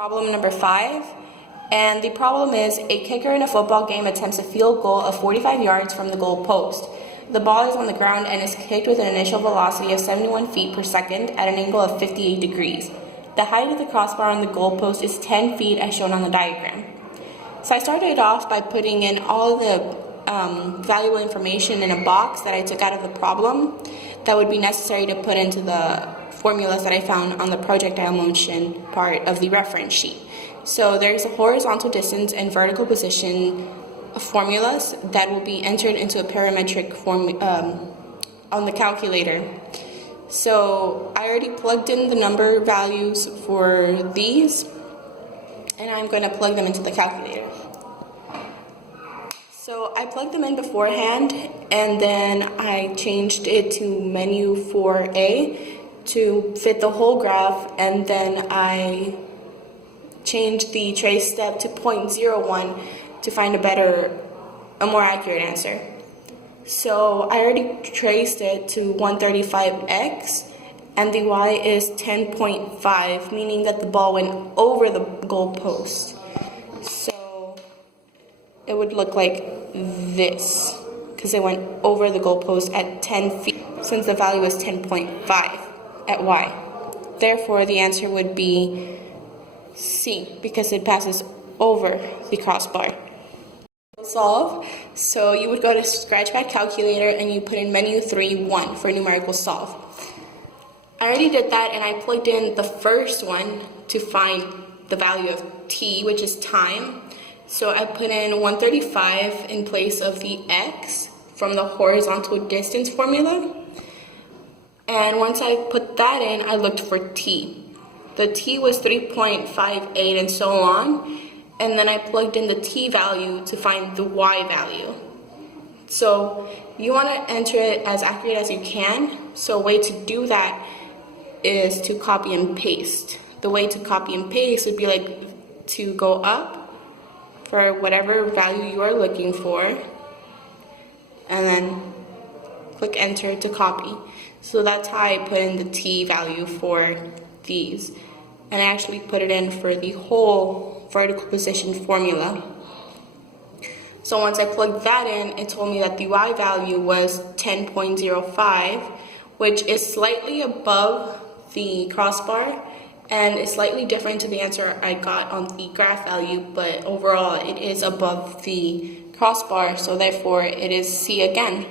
Problem number 5, and the problem is a kicker in a football game attempts a field goal of 45 yards from the goal post. The ball is on the ground and is kicked with an initial velocity of 71 feet per second at an angle of 58 degrees. The height of the crossbar on the goal post is 10 feet as shown on the diagram. So I started off by putting in all the valuable information in a box that I took out of the problem that would be necessary to put into the formulas that I found on the projectile motion part of the reference sheet. So there's a horizontal distance and vertical position formulas that will be entered into a parametric form on the calculator. So I already plugged in the number values for these, and I'm going to plug them into the calculator. So I plugged them in beforehand, and then I changed it to menu 4A to fit the whole graph, and then I changed the trace step to 0.01 to find a more accurate answer. So I already traced it to 135x, and the y is 10.5, meaning that the ball went over the goal post. So it would look like this, because it went over the goal post at 10 feet, since the value is 10.5 at y. Therefore, the answer would be C, because it passes over the crossbar. Solve. So you would go to Scratchpad Calculator and you put in menu 3-1 for numerical solve. I already did that, and I plugged in the first one to find the value of t, which is time. So I put in 135 in place of the x from the horizontal distance formula. And once I put that in, I looked for t. The t was 3.58 and so on. And then I plugged in the t value to find the y value. So you want to enter it as accurate as you can. So a way to do that is to copy and paste. The way to copy and paste would be like to go up for whatever value you are looking for, and then click enter to copy. So that's how I put in the t value for these. And I actually put it in for the whole vertical position formula. So once I plugged that in, it told me that the y value was 10.05, which is slightly above the crossbar and is slightly different to the answer I got on the graph value, but overall it is above the crossbar, so therefore it is C again.